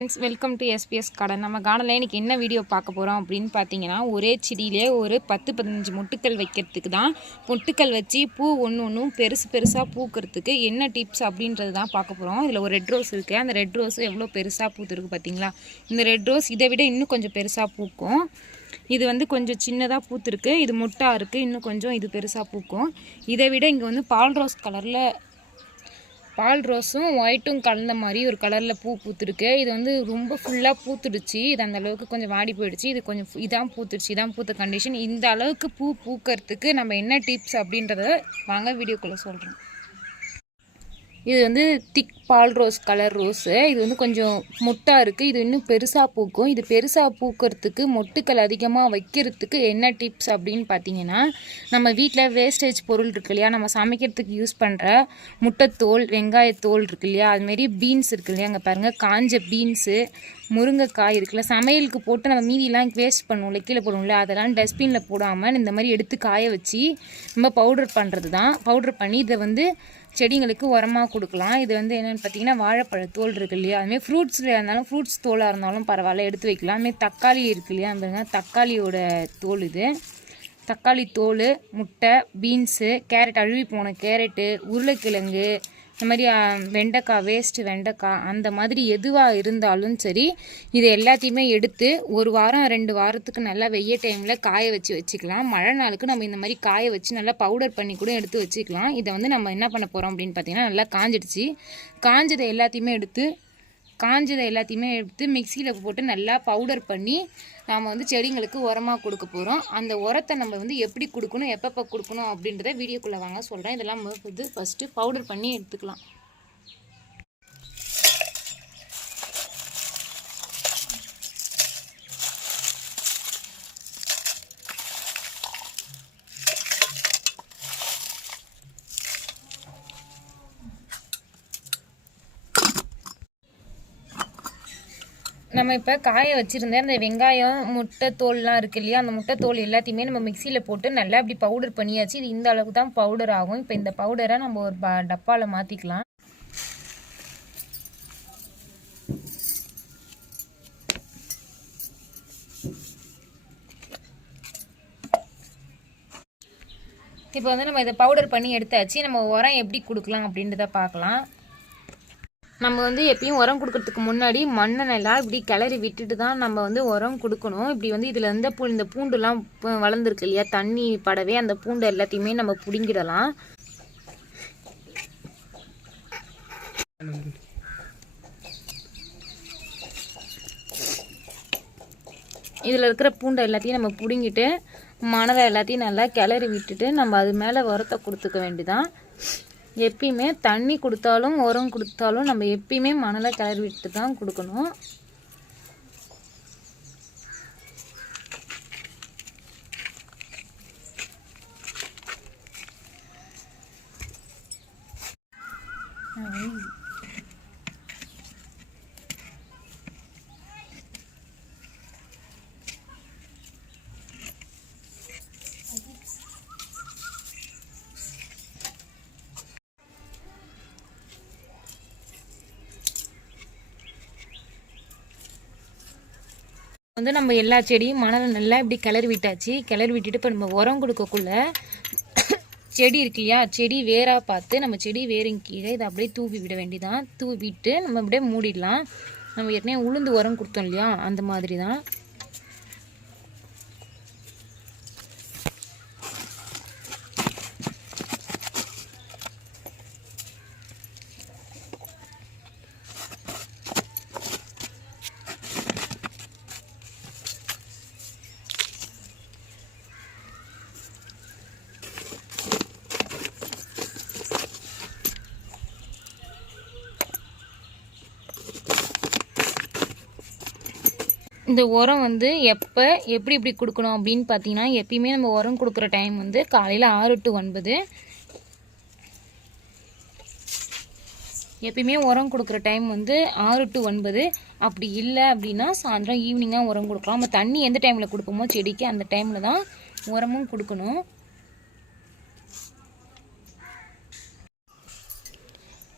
Friends welcome to SPS garden நம்ம கார்டனில் இன்றைக்கி என்ன வீடியோ பார்க்க போகிறோம் அப்படின்னு பார்த்தீங்கன்னா ஒரே செடியிலே ஒரு பத்து பதினஞ்சு மொட்டுக்கள் வைக்கிறதுக்கு தான் மொட்டுக்கள் வச்சு பூ ஒன்று ஒன்றும் பெருசு பெருசாக பூக்கிறதுக்கு என்ன டிப்ஸ் அப்படின்றது தான் பார்க்க போகிறோம் இதில் ஒரு ரெட் ரோஸ் இருக்குது அந்த ரெட் ரோஸ் எவ்வளோ பெருசாக பூத்துருக்கு பார்த்தீங்களா? இந்த ரெட் ரோஸ் இதை விட இன்னும் கொஞ்சம் பெருசாக பூக்கும். இது வந்து கொஞ்சம் சின்னதாக பூத்துருக்கு. இது முட்டாக இருக்குது இன்னும் கொஞ்சம் இது பெருசாக பூக்கும். இதை விட இங்கே வந்து பால் ரோஸ் கலரில் பால் ரோஸும் ஒயிட்டும் கலந்த மாதிரி ஒரு கலரில் பூ பூத்துருக்கு. இது வந்து ரொம்ப ஃபுல்லாக பூத்துடுச்சு. இது அந்த அளவுக்கு கொஞ்சம் வாடி போயிடுச்சு. இது கொஞ்சம் இதான் பூத்துடுச்சு. இதான் பூத்த கண்டிஷன் இந்த அளவுக்கு பூ பூக்கிறதுக்கு நம்ம என்ன டிப்ஸ் அப்படின்றத வாங்க வீடியோக்குள்ளே சொல்கிறோம் இது வந்து திக் பால் ரோஸ் கலர் ரோஸு. இது வந்து கொஞ்சம் முட்டாக இருக்குது இது இன்னும் பெருசாக பூக்கும். இது பெருசாக பூக்கிறதுக்கு மொட்டுக்கள் அதிகமாக வைக்கிறதுக்கு என்ன டிப்ஸ் அப்படின்னு பார்த்தீங்கன்னா நம்ம வீட்டில் வேஸ்டேஜ் பொருள் இருக்கு இல்லையா? நம்ம சமைக்கிறதுக்கு யூஸ் பண்ணுற முட்டைத்தோல் வெங்காயத்தோல் இருக்கு இல்லையா? அதுமாரி பீன்ஸ் இருக்கு இல்லையா? அங்கே பாருங்கள் காஞ்ச பீன்ஸு முருங்கைக்காய் இருக்குல்ல சமையலுக்கு போட்டு நம்ம மீதிலாம் வேஸ்ட் பண்ணுவோம்ல கீழே போடுவோம்ல அதெல்லாம் டஸ்ட்பினில் போடாமல் இந்த மாதிரி எடுத்து காய வச்சு நம்ம பவுடர் பண்ணுறது தான் பவுடர் பண்ணி இதை வந்து செடிங்களுக்கு உரமாக கொடுக்கலாம். இது வந்து என்ன என்னென்னு பார்த்தீங்கன்னா வாழைப்பழ தோல் இருக்கு இல்லையா? அதுமாதிரி ஃப்ரூட்ஸில் இருந்தாலும் ஃப்ரூட்ஸ் தோலாக இருந்தாலும் பரவாயில்ல எடுத்து வைக்கலாம். அதுமாரி தக்காளி இருக்கு இல்லையா? பாருங்க தக்காளியோட தோல் இது. தக்காளி தோல் முட்டை பீன்ஸு கேரட் அழுவி போன கேரட்டு உருளைக்கிழங்கு இந்த மாதிரி வெண்டைக்காய் வேஸ்ட்டு வெண்டைக்காய் அந்த மாதிரி எதுவாக இருந்தாலும் சரி இது எல்லாத்தையுமே எடுத்து ஒரு வாரம் ரெண்டு வாரத்துக்கு நல்லா வெய்ய டைமில் காய வச்சு வச்சுக்கலாம். மழை நாளுக்கு நம்ம இந்த மாதிரி காய வச்சு நல்லா பவுடர் பண்ணி கூட எடுத்து வச்சுக்கலாம். இதை வந்து நம்ம என்ன பண்ண போகிறோம் அப்படின்னு பார்த்தீங்கன்னா நல்லா காஞ்சிடுச்சு. காஞ்சதை எல்லாத்தையுமே எடுத்து காஞ்சதை எல்லாத்தையுமே எடுத்து மிக்சியில் போட்டு நல்லா பவுடர் பண்ணி நாம் வந்து செடிங்களுக்கு உரமாக கொடுக்க போகிறோம் அந்த உரத்தை நம்ம வந்து எப்படி கொடுக்கணும் எப்பப்போ கொடுக்கணும் அப்படின்றத வீடியோக்குள்ளே வாங்க சொல்கிறேன் இதெல்லாம் வந்து ஃபஸ்ட்டு பவுடர் பண்ணி எடுத்துக்கலாம். நம்ம இப்போ காய வச்சுருந்தேன் அந்த வெங்காயம் முட்டை தோல்லாம் இருக்கு இல்லையா அந்த முட்டை தோல் எல்லாத்தையுமே நம்ம மிக்சியில் போட்டு நல்லா அப்படி பவுடர் பண்ணியாச்சு. இது இந்த அளவுக்கு தான் பவுடர் ஆகும். இப்போ இந்த பவுடரை நம்ம ஒரு ப டப்பாவில் மாற்றிக்கலாம் இப்போ வந்து நம்ம இதை பவுடர் பண்ணி எடுத்தாச்சு. நம்ம உரம் எப்படி கொடுக்கலாம் அப்படின்றத பார்க்கலாம். நம்ம வந்து எப்பயும் உரம் கொடுக்கறதுக்கு முன்னாடி மண்ணை நல்லா இப்படி கிளறி விட்டுட்டு தான் நம்ம வந்து உரம் கொடுக்கணும். இப்படி வந்து இதில் இருந்த பூ இந்த பூண்டுலாம் வளர்ந்துருக்கு இல்லையா? தண்ணி படவே அந்த பூண்டு எல்லாத்தையுமே நம்ம பிடுங்கிடலாம். இதில் இருக்கிற பூண்டை எல்லாத்தையும் நம்ம பிடுங்கிட்டு மணலை எல்லாத்தையும் நல்லா கிளறி விட்டுட்டு நம்ம அது மேலே உரத்தை கொடுத்துக்க வேண்டிதான் எப்பயுமே தண்ணி கொடுத்தாலும் உரம் கொடுத்தாலும் நம்ம எப்பயுமே மணலை கிளறி விட்டு தான் கொடுக்கணும். வந்து நம்ம எல்லா செடியும் மணலை நல்லா இப்படி கிளறி விட்டாச்சு. கிளறி விட்டுட்டு இப்போ நம்ம உரம் கொடுக்கக்குள்ள செடி இருக்கு இல்லையா? செடி வேராக பார்த்து நம்ம செடி வேரின் கீழே இதை அப்படியே தூவி விட வேண்டிதான் தூவி விட்டு நம்ம அப்படியே மூடிடலாம். நம்ம ஏற்கனவே உளுந்து உரம் கொடுத்தோம் இல்லையா? அந்த மாதிரி தான் இந்த உரம் வந்து எப்போ எப்படி எப்படி கொடுக்கணும் அப்படின்னு பார்த்தீங்கன்னா எப்பயுமே நம்ம உரம் கொடுக்குற டைம் வந்து காலையில் ஆறு டு ஒன்பது. எப்பயுமே உரம் கொடுக்குற டைம் வந்து ஆறு டு ஒன்பது. அப்படி இல்லை அப்படின்னா சாயந்தரம் ஈவினிங்காக உரம் கொடுக்கலாம். நம்ம தண்ணி எந்த டைமில் கொடுப்போமோ செடிக்கு அந்த டைமில் தான் உரமும் கொடுக்கணும்.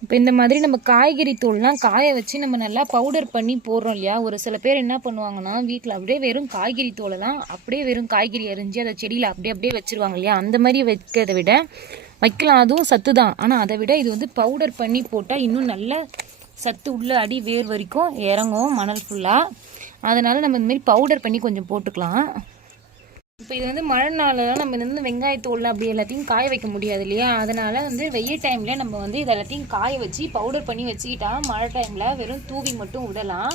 இப்போ இந்த மாதிரி நம்ம காய்கறி தூள்லாம் காய வச்சு நம்ம நல்லா பவுடர் பண்ணி போடுறோம் இல்லையா? ஒரு சில பேர் என்ன பண்ணுவாங்கன்னா வீட்டில் அப்படியே வெறும் காய்கறி தூளெல்லாம் அப்படியே வெறும் காய்கறி அரிஞ்சு அதை செடியில் அப்படியே அப்படியே வச்சுருவாங்க இல்லையா? அந்த மாதிரி வைக்கிறத விட வைக்கலாம். அதுவும் சத்து தான். ஆனால் அதை விட இது வந்து பவுடர் பண்ணி போட்டால் இன்னும் நல்ல சத்து உள்ள அடி வேர் வரைக்கும் இறங்கும் மணல் ஃபுல்லாக அதனால் நம்ம இந்தமாரி பவுடர் பண்ணி கொஞ்சம் போட்டுக்கலாம். இப்போ இது வந்து மழை நாளெல்லாம் நம்ம வந்து வெங்காயத்தோல் அப்படி எல்லாத்தையும் காய வைக்க முடியாது இல்லையா? அதனால் வந்து வெயில் டைமில் நம்ம வந்து இது எல்லாத்தையும் காய வச்சு பவுடர் பண்ணி வச்சுக்கிட்டா மழை டைமில் வெறும் தூவி மட்டும் விடலாம்.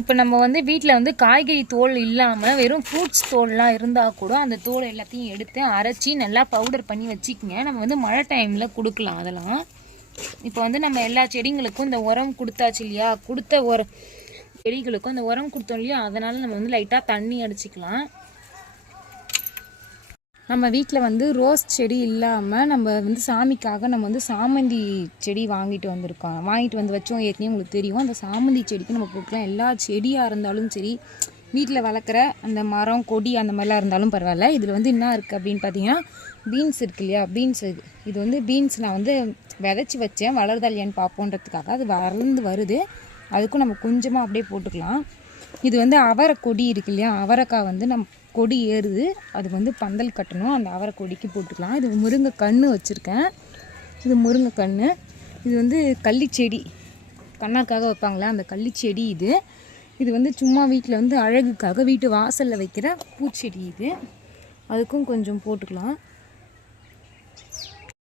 இப்போ நம்ம வந்து வீட்டில் வந்து காய்கறி தோல் இல்லாமல் வெறும் ஃப்ரூட்ஸ் தோல்லாம் இருந்தால் கூட அந்த தோல் எல்லாத்தையும் எடுத்து அரைச்சி நல்லா பவுடர் பண்ணி வச்சுக்கோங்க. நம்ம வந்து மழை டைமில் கொடுக்கலாம் அதெல்லாம். இப்போ வந்து நம்ம எல்லா செடிங்களுக்கும் இந்த உரம் கொடுத்தாச்சு இல்லையா? கொடுத்த உர செடிகளுக்கும் அந்த உரம் கொடுத்தோம் இல்லையா? அதனால் நம்ம வந்து லைட்டாக தண்ணி அடிச்சிக்கலாம். நம்ம வீட்டில் வந்து ரோஸ் செடி இல்லாமல் நம்ம வந்து சாமிக்காக நம்ம வந்து சாமந்தி செடி வாங்கிட்டு வந்திருக்கோம். வாங்கிட்டு வந்து வச்சோம். ஏற்கனவே உங்களுக்கு தெரியும். அந்த சாமந்தி செடிக்கு நம்ம போட்டுக்கலாம். எல்லா செடியாக இருந்தாலும் சரி வீட்டில் வளர்க்குற அந்த மரம் கொடி அந்த மாதிரிலாம் இருந்தாலும் பரவாயில்ல. இதில் வந்து என்ன இருக்குது அப்படின்னு பார்த்தீங்கன்னா பீன்ஸ் இருக்கு இல்லையா? பீன்ஸ் இது. இது வந்து பீன்ஸ் நான் வந்து விதைச்சி வச்சேன். வளருதா இல்லையான்னு பார்ப்போன்றதுக்காக அது வளர்ந்து வருது. அதுக்கும் நம்ம கொஞ்சமாக அப்படியே போட்டுக்கலாம். இது வந்து அவரை கொடி இருக்கு இல்லையா? அவரைக்காய் வந்து நம்ம கொடி ஏறுது. அது வந்து பந்தல் கட்டணும். அந்த அவரை கொடிக்கு போட்டுக்கலாம். இது முருங்கை கன்று வச்சுருக்கேன். இது முருங்கை கன்று இது வந்து கள்ளிச்செடி. கண்ணாக்காக வைப்பாங்களே? அந்த கள்ளிச்செடி இது. இது வந்து சும்மா வீட்டில் வந்து அழகுக்காக வீட்டு வாசலில் வைக்கிற பூச்செடி இது. அதுக்கும் கொஞ்சம் போட்டுக்கலாம்.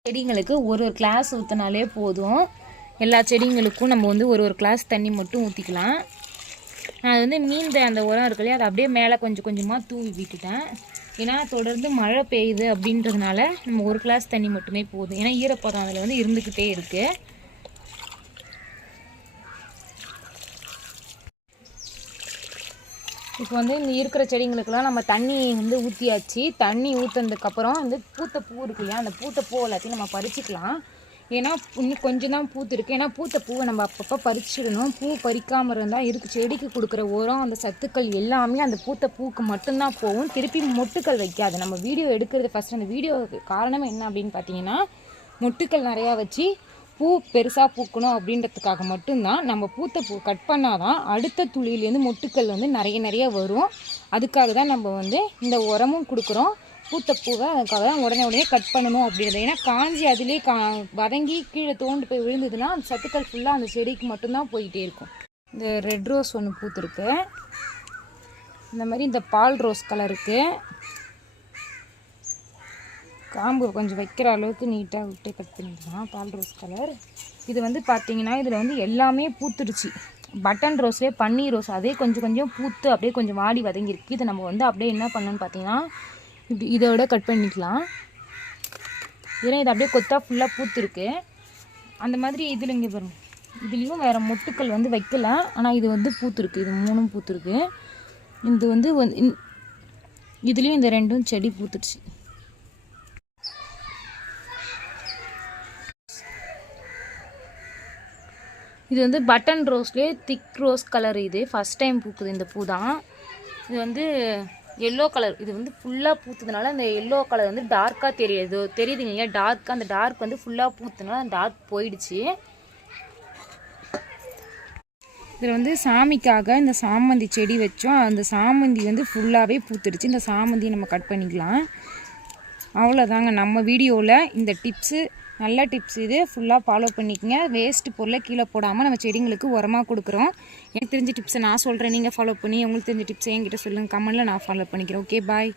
செடிங்களுக்கு ஒரு ஒரு கிளாஸ் ஊற்றினாலே போதும். எல்லா செடிங்களுக்கும் நம்ம வந்து ஒரு ஒரு கிளாஸ் தண்ணி மட்டும் ஊற்றிக்கலாம் நான் வந்து மீந்த அந்த உரம் இருக்கு இல்லையா அதை அப்படியே மேலே கொஞ்சம் கொஞ்சமாக தூவி விட்டுட்டேன். ஏன்னா தொடர்ந்து மழை பெய்யுது அப்படின்றதுனால நம்ம ஒரு கிளாஸ் தண்ணி மட்டுமே போதும். ஏன்னா ஈரப்பதம் அதில் வந்து இருந்துக்கிட்டே இருக்குது இப்போ வந்து இந்த இருக்கிற செடிங்களுக்கெல்லாம் நம்ம தண்ணி வந்து ஊற்றியாச்சு தண்ணி ஊற்றுனதுக்கப்புறம் வந்து பூத்த பூ இருக்கு இல்லையா அந்த பூத்த பூ எல்லாத்தையும் நம்ம பறிச்சுக்கலாம். ஏன்னா இன்னும் கொஞ்சம் தான் பூத்து ஏன்னா பூத்த பூவை நம்ம அப்பப்போ பறிச்சிடணும். பூ பறிக்காமல் இருந்தால் இருக்கு செடிக்கு கொடுக்குற உரம் அந்த சத்துக்கள் எல்லாமே அந்த பூத்த பூக்கு மட்டும்தான் போகும். திருப்பி மொட்டுக்கள் வைக்காது. நம்ம வீடியோ எடுக்கிறது ஃபஸ்ட் அந்த வீடியோ காரணம் என்ன அப்படின்னு பார்த்தீங்கன்னா மொட்டுக்கள் நிறையா வச்சு பூ பெருசாக பூக்கணும் அப்படின்றதுக்காக மட்டும்தான் நம்ம பூத்த பூ கட் பண்ணால் தான் அடுத்த துளியிலேருந்து மொட்டுக்கள் வந்து நிறைய நிறைய வரும். அதுக்காக தான் நம்ம வந்து இந்த உரமும் கொடுக்குறோம். பூத்த பூவை அதுக்காக தான் உடனே உடனே கட் பண்ணணும் அப்படின்றது. ஏன்னா காஞ்சி அதிலே கா வதங்கி கீழே தோண்டு போய் விழுந்ததுன்னா அந்த சத்துக்கள் ஃபுல்லாக அந்த செடிக்கு மட்டும்தான் போயிட்டே இருக்கும். இந்த ரெட் ரோஸ் ஒன்று பூத்துருக்கு. இந்த மாதிரி இந்த பால் ரோஸ் கலருக்கு காம்பு கொஞ்சம் வைக்கிற அளவுக்கு நீட்டாக விட்டு கட் பண்ணிடலாம் பால் ரோஸ் கலர் இது வந்து பார்த்தீங்கன்னா இதில் வந்து எல்லாமே பூத்துடுச்சு. பட்டன் ரோஸ்லேயே பன்னீர் ரோஸ் அதே கொஞ்சம் கொஞ்சம் பூத்து அப்படியே கொஞ்சம் வாடி வதங்கியிருக்கு. இதை நம்ம வந்து அப்படியே என்ன பண்ணணும்னு பார்த்தீங்கன்னா இது இதோட கட் பண்ணிக்கலாம். ஏன்னா இது அப்படியே கொத்தா ஃபுல்லாக பூத்துருக்கு. அந்த மாதிரி இதில் இங்கே பாருங்க. இதுலேயும் வேறு மொட்டுக்கள் வந்து வைக்கல. ஆனால் இது வந்து பூத்துருக்கு. இது மூணும் பூத்துருக்கு. இது வந்து இதுலேயும் இந்த ரெண்டும் செடி பூத்துடுச்சு. இது வந்து பட்டன் ரோஸ்லேயே திக் ரோஸ் கலர் இது. ஃபஸ்ட் டைம் பூக்குது இந்த பூ தான். இது வந்து எல்லோ கலர் இது வந்து ஃபுல்லாக பூத்ததுனால அந்த எல்லோ கலர் வந்து டார்க்காக தெரியுது. தெரியுதுங்க இல்லையா? டார்க்காக அந்த டார்க் வந்து ஃபுல்லாக பூத்ததுனால அந்த டார்க் போயிடுச்சு. இதில் வந்து சாமிக்காக இந்த சாமந்தி செடி வச்சோம். அந்த சாமந்தி வந்து ஃபுல்லாகவே பூத்துடுச்சு. இந்த சாமந்தியை நம்ம கட் பண்ணிக்கலாம். அவ்வளோதாங்க நம்ம வீடியோவில் இந்த டிப்ஸு நல்ல டிப்ஸ் இது. ஃபுல்லாக ஃபாலோ பண்ணிக்கங்க. வேஸ்ட்டு பொருளை கீழே போடாமல் நம்ம செடிங்களுக்கு உரமாக கொடுக்குறோம். எனக்கு தெரிஞ்ச டிப்ஸை நான் சொல்கிறேன் நீங்கள் ஃபாலோ பண்ணி உங்களுக்கு தெரிஞ்ச டிப்ஸை என்கிட்ட சொல்லுங்கள் கமெண்டில் நான் ஃபாலோ பண்ணிக்கிறேன். Okay bye